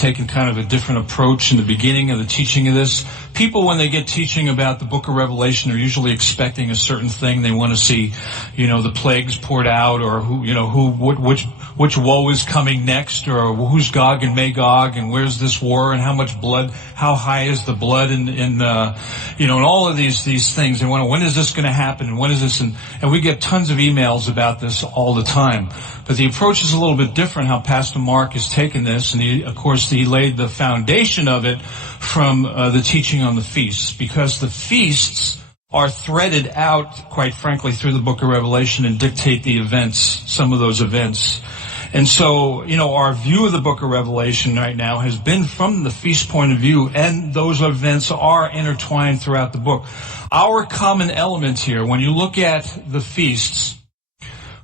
taken kind of a different approach in the beginning of the teaching of this. People, when they get teaching about the book of Revelation, are usually expecting a certain thing. They want to see, the plagues poured out, or which woe is coming next, or who's Gog and Magog, and where's this war, and how much blood, how high is the blood and all of these things. They want to, when is this going to happen, and when is this, and we get tons of emails about this all the time. But the approach is a little bit different, how Pastor Mark has taken this, and he laid the foundation of it from the teaching on the feasts, because the feasts are threaded out, quite frankly, through the book of Revelation and dictate the events, some of those events. And so, our view of the book of Revelation right now has been from the feast point of view, and those events are intertwined throughout the book. Our common element here, when you look at the feasts,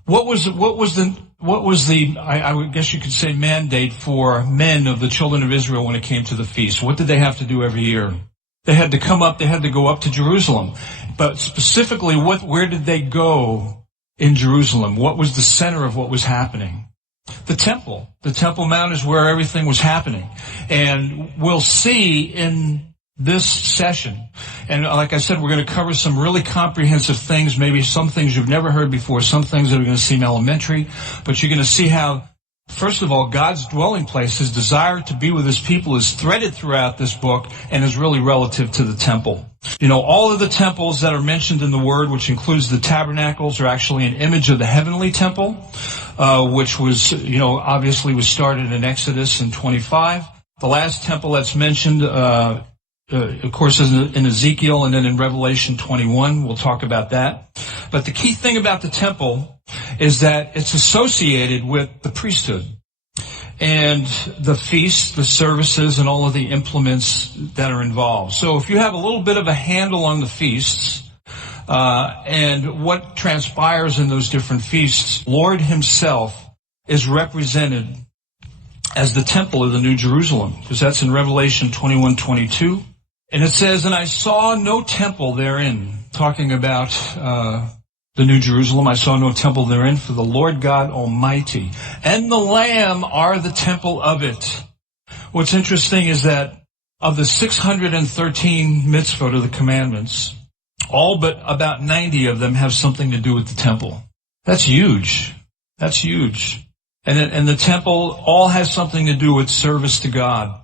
what was the, I would guess you could say, mandate for men of the children of Israel when it came to the feast? What did they have to do every year? They had to go up to Jerusalem. But specifically, where did they go in Jerusalem? What was the center of what was happening? The temple. The Temple Mount is where everything was happening. And we'll see in this session, and like I said, we're going to cover some really comprehensive things, maybe some things you've never heard before, some things that are going to seem elementary, but you're going to see how, first of all, God's dwelling place, his desire to be with his people, is threaded throughout this book and is really relative to the temple. All of the temples that are mentioned in the Word, which includes the tabernacles, are actually an image of the heavenly temple, which was, obviously was started in Exodus in 25. The last temple that's mentioned, of course, is in Ezekiel, and then in Revelation 21. We'll talk about that. But the key thing about the temple is that it's associated with the priesthood and the feasts, the services, and all of the implements that are involved. So if you have a little bit of a handle on the feasts and what transpires in those different feasts, Lord himself is represented as the temple of the New Jerusalem, because that's in Revelation 21:22. And it says, "And I saw no temple therein," talking about the New Jerusalem. "I saw no temple therein, for the Lord God Almighty and the Lamb are the temple of it." What's interesting is that of the 613 mitzvot, of the commandments, all but about 90 of them have something to do with the temple. That's huge. That's huge. And the temple all has something to do with service to God.